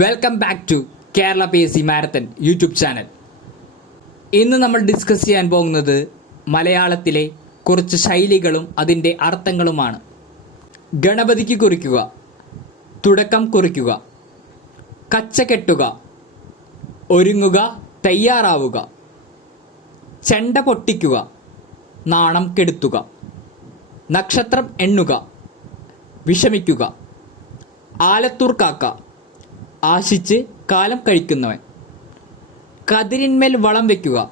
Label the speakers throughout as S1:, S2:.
S1: Welcome back to Kerala P S C marathon YouTube channel ഇന്ന് നമ്മൾ discuss ചെയ്യാൻ പോകുന്നത് മലയാളത്തിലെ കുറച്ച് ശൈലികളും അതിന്റെ അർത്ഥങ്ങളുമാണ്. ഗണപതിക്ക് കുറിക്കുക തുടക്കം കുറിക്കുക കച്ചകെട്ടുക ഒരുങ്ങുക തയ്യാറാവുക ചെണ്ട പൊട്ടിക്കുക നാണം കെടുത്തുക നക്ഷത്രം എണ്ണുക വിഷമിക്കുക ആലത്തൂർ കാക്ക ആശിച്ച് കാലം കഴിക്കുന്നവൻ. കതിരിന്മേൽ വളം വയ്ക്കുക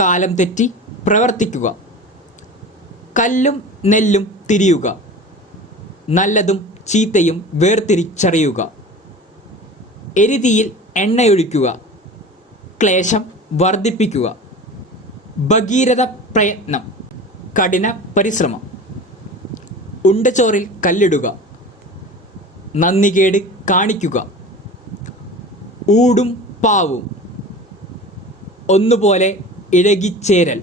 S1: കാലം തെറ്റി പ്രവർത്തിക്കുക. കല്ലും നെല്ലും തിരിയുക. നല്ലതും ചീത്തയും വേർതിരിച്ചറിയുക. എരുതിയിൽ എണ്ണയൊഴിക്കുക. ക്ലേശം വർദ്ധിപ്പിക്കുക. ഭഗീരഥ പ്രയത്നം. കഠിന പരിശ്രമം. ഉണ്ടച്ചോറിൽ കല്ലിടുക. നന്ദികേട് കാണിക്കുക. ഊടും പാവും. ഒന്നുപോലെ ഇഴകിച്ചേരൽ.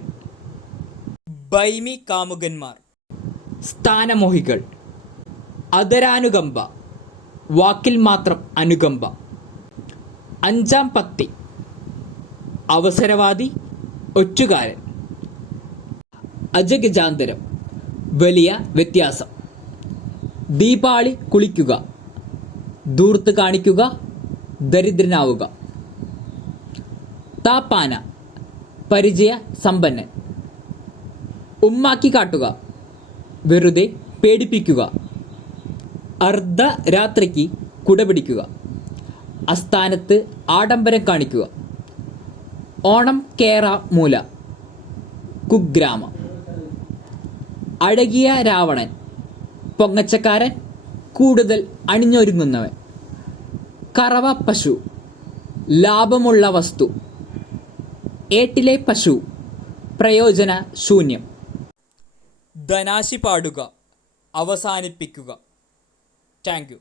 S1: ബൈമി കാമുകന്മാർ സ്ഥാനമോഹികൾ. അതരാനുകമ്പ. വാക്കിൽ മാത്രം അനുകമ്പ. അഞ്ചാം പത്തി അവസരവാദി ഒറ്റുകാരൻ. അജഗജാന്തരം. വലിയ വ്യത്യാസം. ദീപാളി കുളിക്കുക. ദൂർത്ത് കാണിക്കുക ദരിദ്രനാവുക. താപ്പാന. പരിചയ സമ്പന്നൻ. ഉമ്മാക്കി കാട്ടുക. വെറുതെ പേടിപ്പിക്കുക. അർദ്ധരാത്രിക്ക് കുടപിടിക്കുക. അസ്ഥാനത്ത് ആഡംബരം കാണിക്കുക. ഓണം കേറ മൂല. കുഗ്രാമം. അഴകിയ രാവണൻ. പൊങ്ങച്ചക്കാരൻ. കൂടുതൽ അണിഞ്ഞൊരുങ്ങുന്നവൻ. കറവ പശു ലാഭമുള്ള വസ്തു ഏട്ടിലെ പശു പ്രയോജന ശൂന്യം. ധനാശി പാടുക അവസാനിപ്പിക്കുക. Thank you.